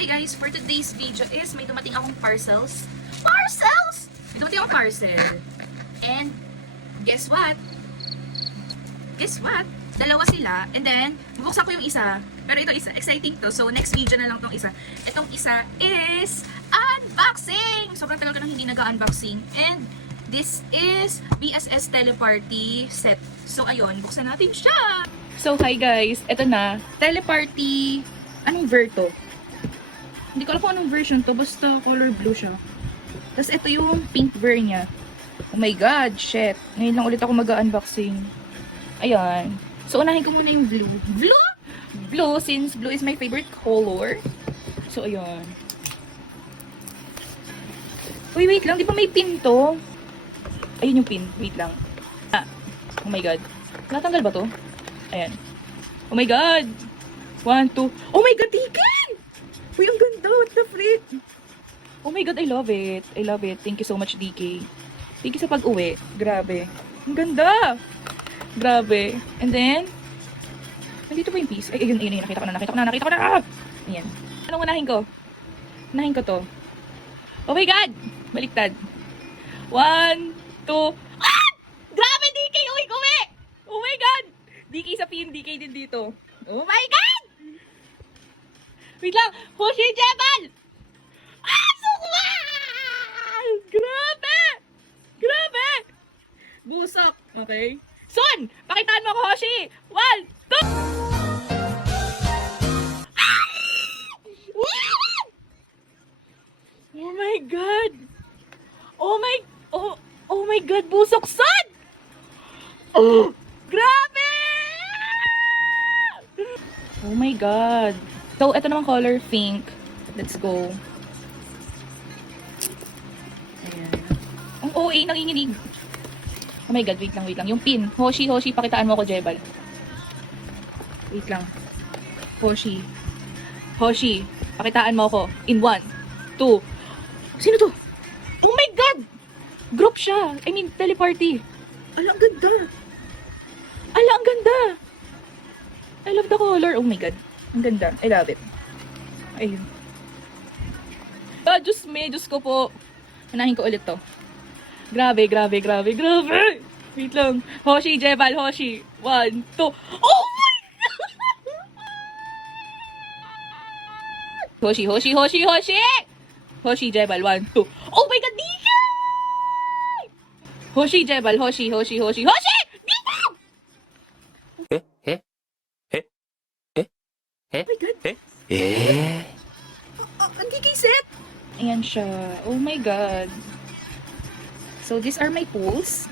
Hi guys, for today's video is may dumating akong parcels. Parcels! May dumating akong parcel. And guess what? Guess what? Dalawa sila. And then, bubuksan ko yung isa. Pero ito isa, exciting to. So next video na lang tong isa. Itong isa is unboxing! Sobrang tagal ko nang hindi nag-unboxing. And this is BSS Teleparty set. So ayun, buksan natin siya! So hi guys, ito na. Teleparty, anong Verto? Hindi ko alam kung anong version to, basta color blue siya. Tapos ito yung pink ver niya. Oh my god, shit. Ngayon lang ulit ako mag-unboxing. Ayan. So unahin ko muna yung blue. Blue? Blue, since blue is my favorite color. So ayan. Uy, wait lang. Di ba may pin to? Ayun yung pin. Wait lang. Ah. Oh my god. Natanggal ba to? Ayan. Oh my god. 1, 2. Oh my god, Deacon! Uy, ang ganda. What the frick? Oh my god, I love it. I love it. Thank you so much, DK. Thank you sa pag-uwi. Grabe. Ang ganda. Grabe. And then, nandito ba yung piece? Ay, ayun. Nakita ko na. Ayan. Anong unahin ko? Unahin ko to. Oh my god! Baliktad. 1, 2. Ah! Grabe, DK! Uwi! Oh my god! DK sa pin, DK din dito. Oh my god! Wait lang! Hoshi Jebal! Ah! Sukmal! Grabe! Grabe! Busok. Okay. Son! Pakitaan mo ko, Hoshi! 1, 2! Ah! Oh my god! Oh my god, busok, son! Oh! Grabe! Oh my god. So, ito naman color pink. Let's go. Ayan. Ang OA, nanginginig. Oh my god, wait lang. Yung pin. Hoshi, pakitaan mo ako, Jebal. Wait lang. Hoshi, pakitaan mo ako. In 1, 2. Sino to? Oh my god! Group siya. I mean, teleparty. Ala, ang ganda. I love the color. Oh my god. Ang ganda. I love it. Ayun. Ah, Diyos ko po. Unahin ko ulit to. Grabe. Wait lang. Hoshi, Jebal, Hoshi. 1, 2. Oh my god! Hoshi. Hoshi, Jebal, 1, 2. Oh my god, DK! Hoshi, Jebal, Hoshi! DK! Oh my god! Ang DK set! Ayan siya. Oh my god. So, these are my pools.